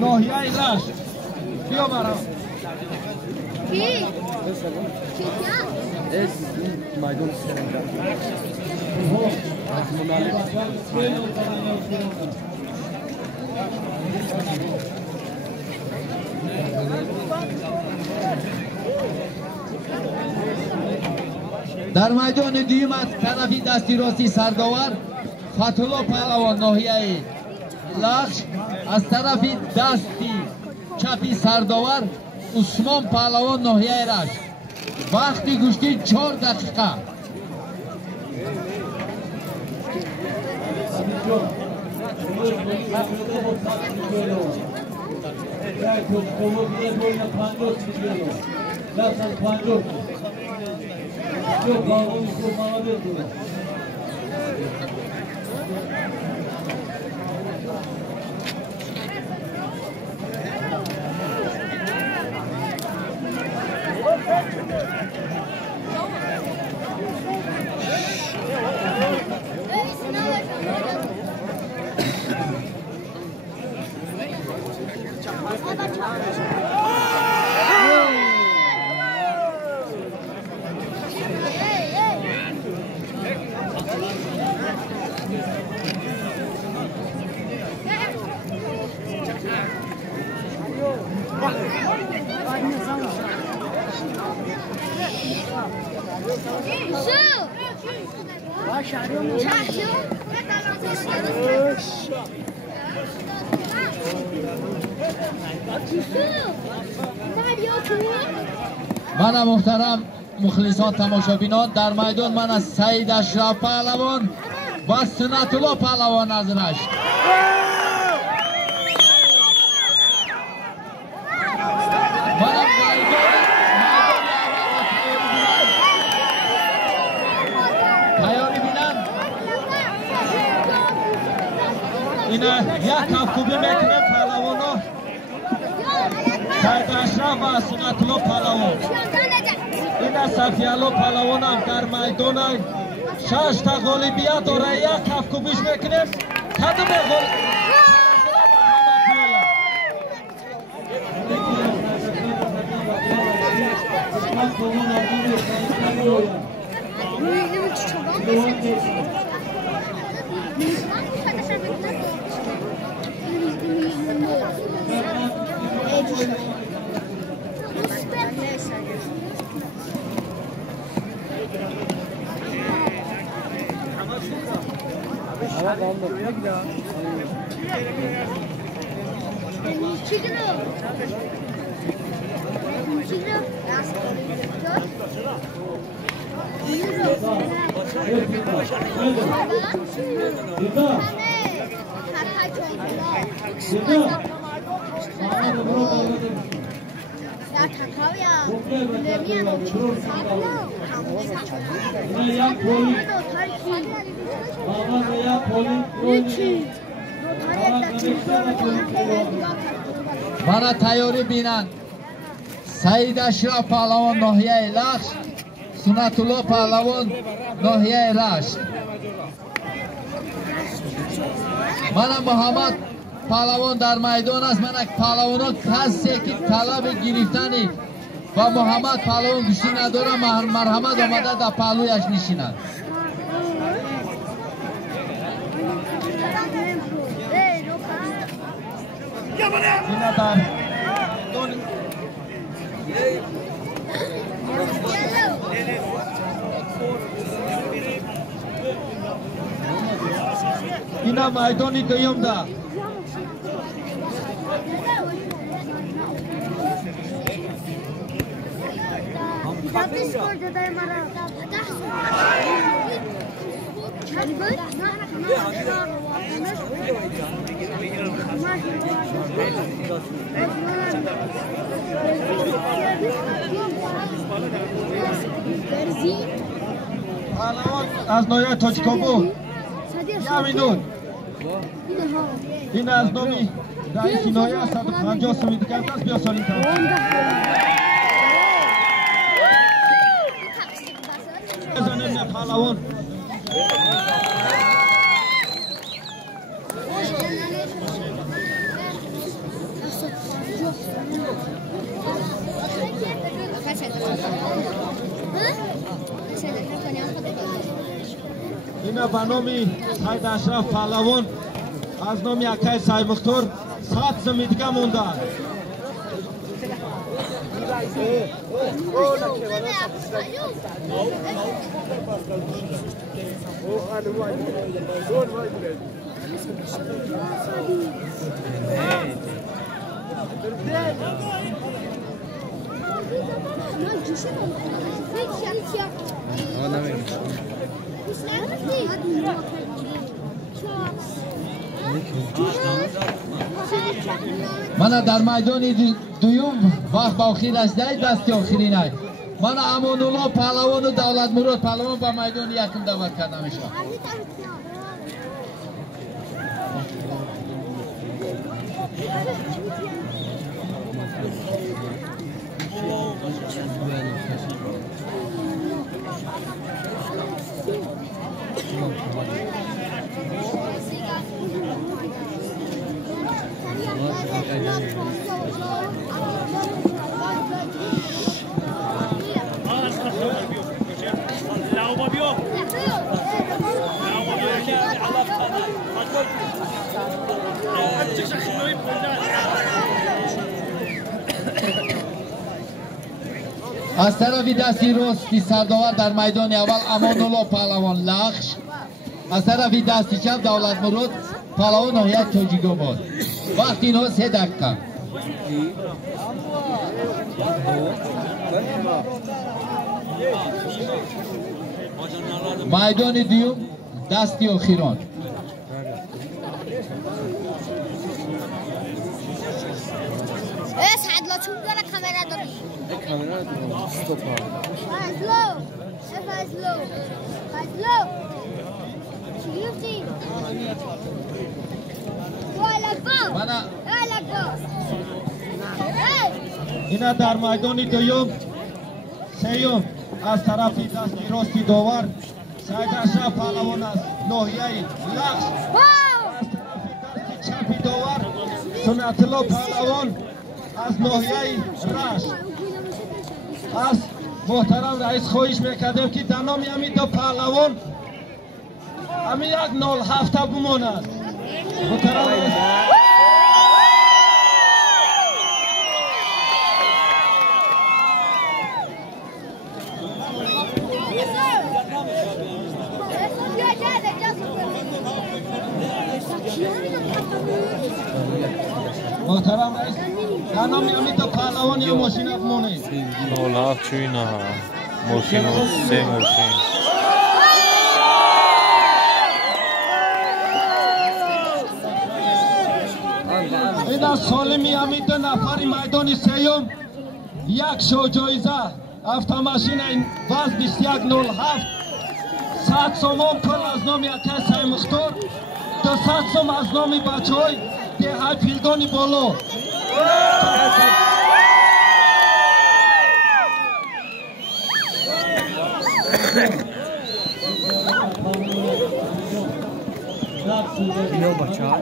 ناحیه ایلش بیا برام کی؟ مایدون در میدان دوم از طرف دستی راستی سرداور فتح‌الله پهلوان ناحیه لخش، از طرف دستی چپی سرداور عثمان پهلوان ناحیه رشت. وقتی گوشتی 4 دقیقه. من محترم مخلصان تماشابینان، در میدان من از سید اشرف پهلوان و سنت الله پهلوان از رشت. تیاری بینن اینه یک کفکوبی میکنه پهلوانا سید اشرف و سنت الله پهلوان. این صفی الله پهلوان هم در میدان 6 تا غالبیت داره. یک کفکوبیش میکنیم کدوم غالب من تیاری بینن سید اشرف پهلوان ناحیه لخش، سنت الله پهلوان ناحیه رشت. من محمد پهلوان در میدان است. من پهلوانا کسی که طلب گرفتنی و محمد پهلوان گوشی نداره مرحمت آمده در پهلویش نشیند. اینا میدانی دویم ده. از نوعی تاجیکابو یامینون این از نوعی رئیس نوعی 150 سوید کرده است. بیا سالین کنم بزنیم پهلوان ماشین به نام سید اشرف پهلوان از نام یکای سعی مختار 7 زمین دیگه مونده. Mana در میدان دوم وقت با آخر است دستی آخرین است. من امان‌الله پهلوان و دولت مراد پهلوان با میدان یکم دعوت کردم میشه. از طرف دستی راستی سرداور در میدان اول امان‌الله پهلوان لخش، از طرف دستی چپ دولت مراد پهلوان ناحیه تاجیک‌آباد. وقت اینها 3 دقیقه. میدان دوم دستی آخران. سعدلا چون داره کامera داری؟ کامera دارم. استاپ. فضلو. چی گفتی؟ اینا در میدان دوم سیوم از طرف دستی راستی داور سید اشرف پهلوان از ناحیه لخش، از طرف دستی چپی داور سنت الله پهلوان از ناحیه رشت. از محترم رئیس خواهش میکردم که در نام همین دو پهلوان همین یک 07 بماند. محترم رئیس محترم رئیس در نام همین دو پهلوان یه ماشین بمانه. 07 چوی نه ماشین 3 ماشین. اینا سالمی همین دو نفر میدان سیوم یک شو جایزه автомашина ВАЗ 2107 100 сомон пул аз номи Акай Саи Мухтор 200 сом аз номи бачаҳои деҳаи Пилдони боло. اینو بچه‌ها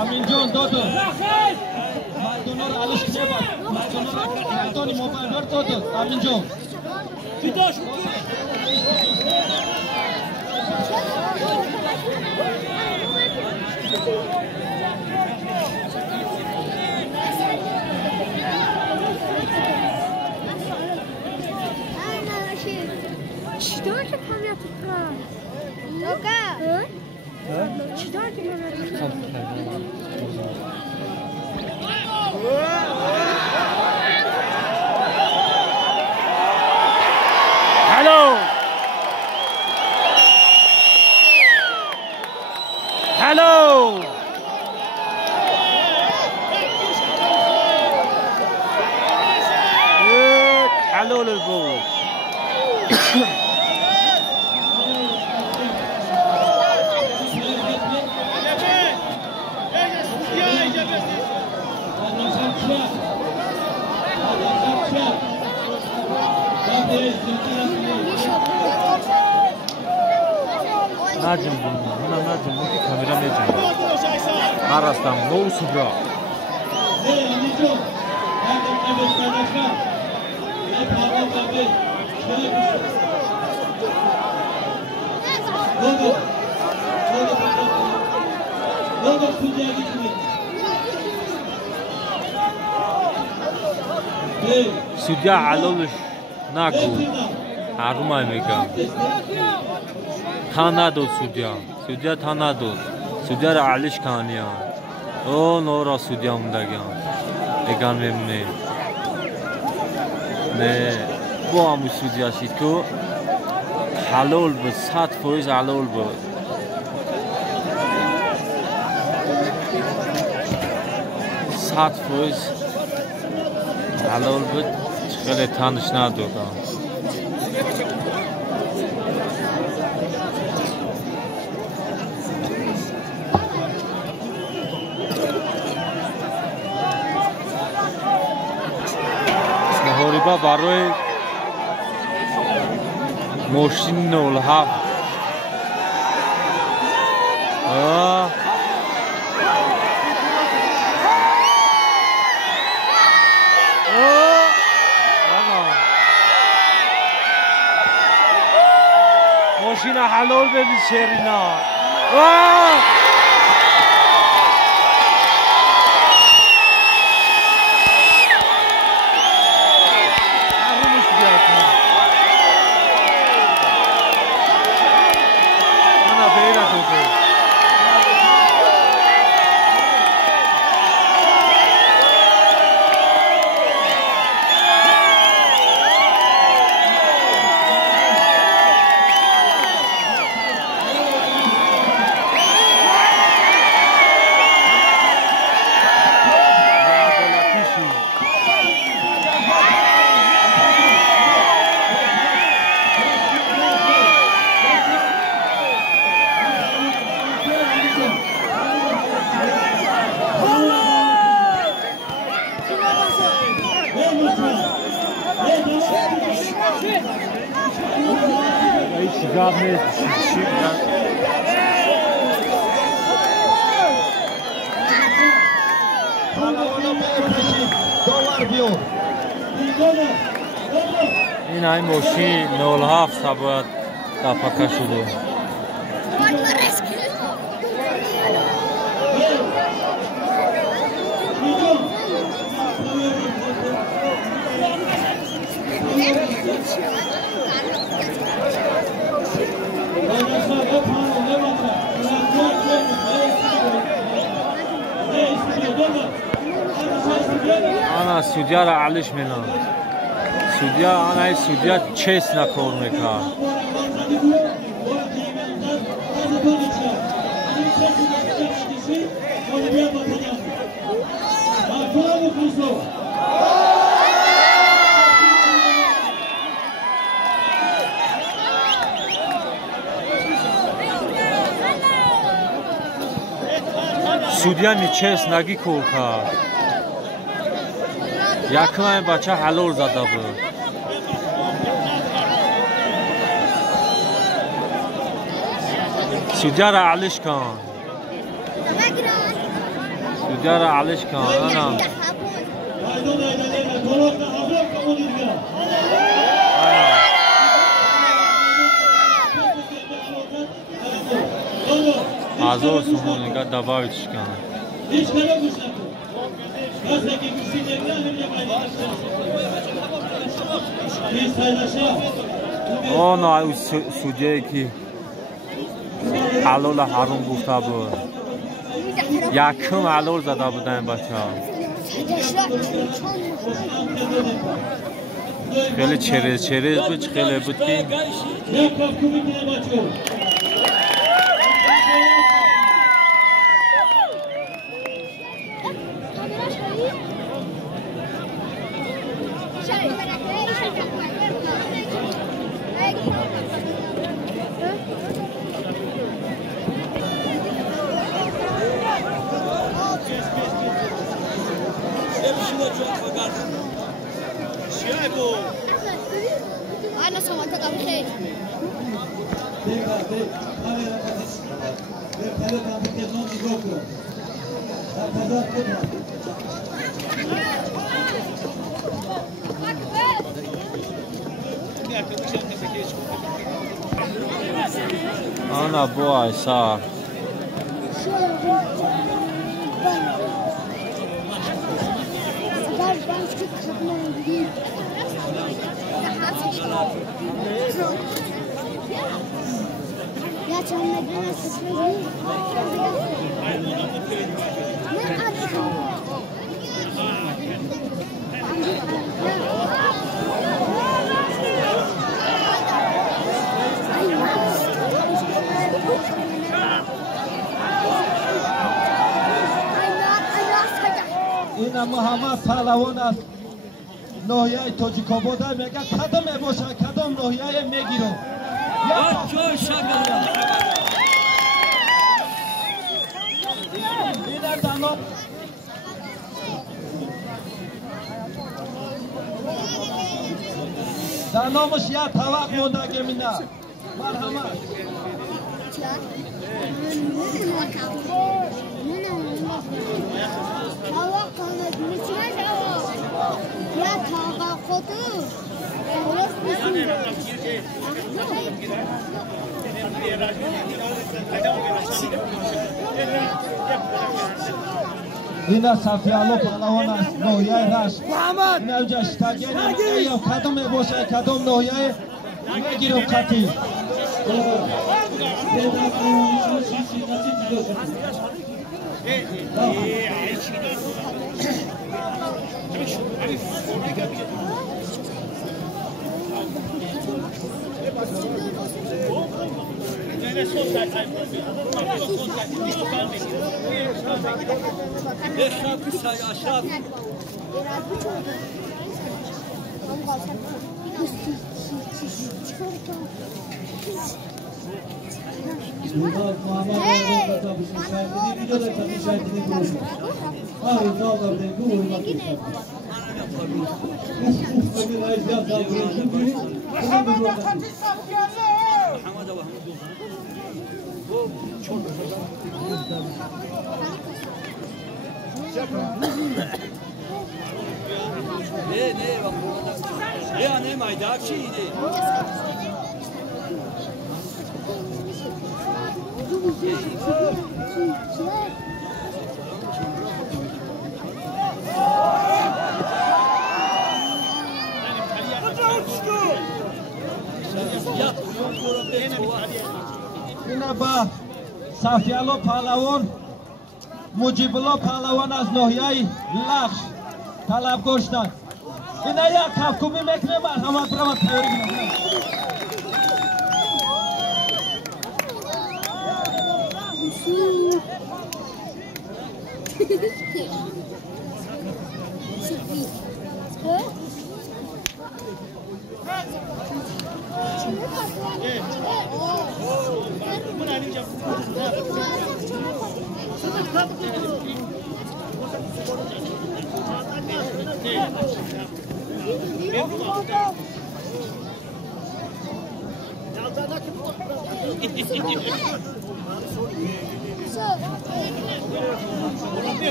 Aminjon dodo. Mardonor alish kneba. Mardonor Mardoni mobile ver dodo. Aminjon. Fidosh. چطور که کامیت کن؟ دوکا؟ چطور که کامیت کن؟ حلو حلو للبول نجم بنا نجم ممكن كاميرا نجم هرستم نور سوبرا سودیا علولش نگو حرمای میگم تانادو سودیا تانادو سودیا را علیش کانیان او نورا سودیا مندگیان اگان میمونه نه با همون سودیا شید که حلول بود 100% حلول بود حلول بود خیلی تانش ندادم با برای ماشین 07 ماشین حلال ببین شیرینا این های ماشین 07 باید دفعه شده انا سودیا را علیش میلم سودیا آنها سودیا چیست نکور میکرد سودیا نیچیست نگی کور کرد یکم بچه حلول زده بود سودیا را علیش کن سودیا را علیش کن انا هزار سومون نگاه دبایتش کن آن های سودیه که حلال حرام گفته بود یکم حلال زده بودن بچه ها خیلی چریز بود خیلی بود که أنا سمعتك أبو خير Ana boa essa. این محمد پهلوان است ناحیه تاجیک‌آباد میگه کدام باشه کدام ناحیه میگیرم جای شکل این تمام در نامش یک طبق مونده گمینه مرحمت این صفیالو پهلوان است ناحیه رشت این اوجه اشتاگی نمیگه کدام باشه کدام ناحیه میگیرم قطعی ne maydak şeydi. اینا با صفیالو پهلوان مجیبالله پهلوان از ناحیه لخش طلبگار شدند اینا یک کفکومی میکنه مرحمت برام تیاری میکنه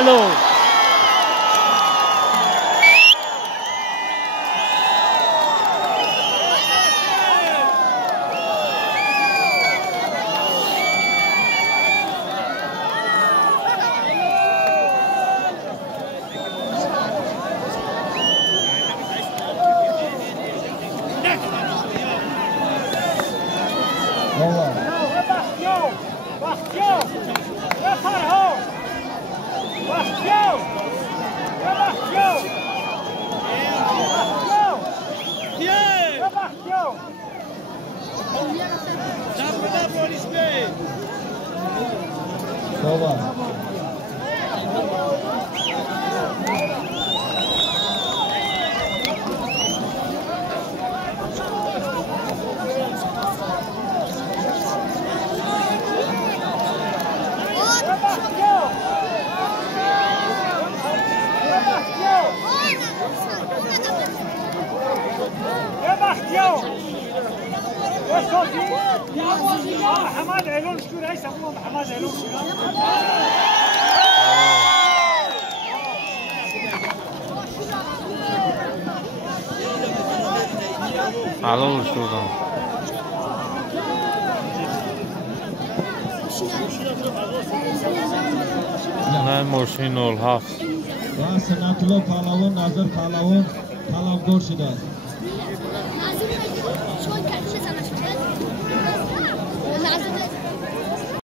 Hello. حماد علون شكون هاي سموهم حماد علون Alın şuradan. Ne moşin ol haf. Va Sanatullo Palavon, Nazir Palavon, Palavgor shida. Nazir shoy kardish sana shida. Nazir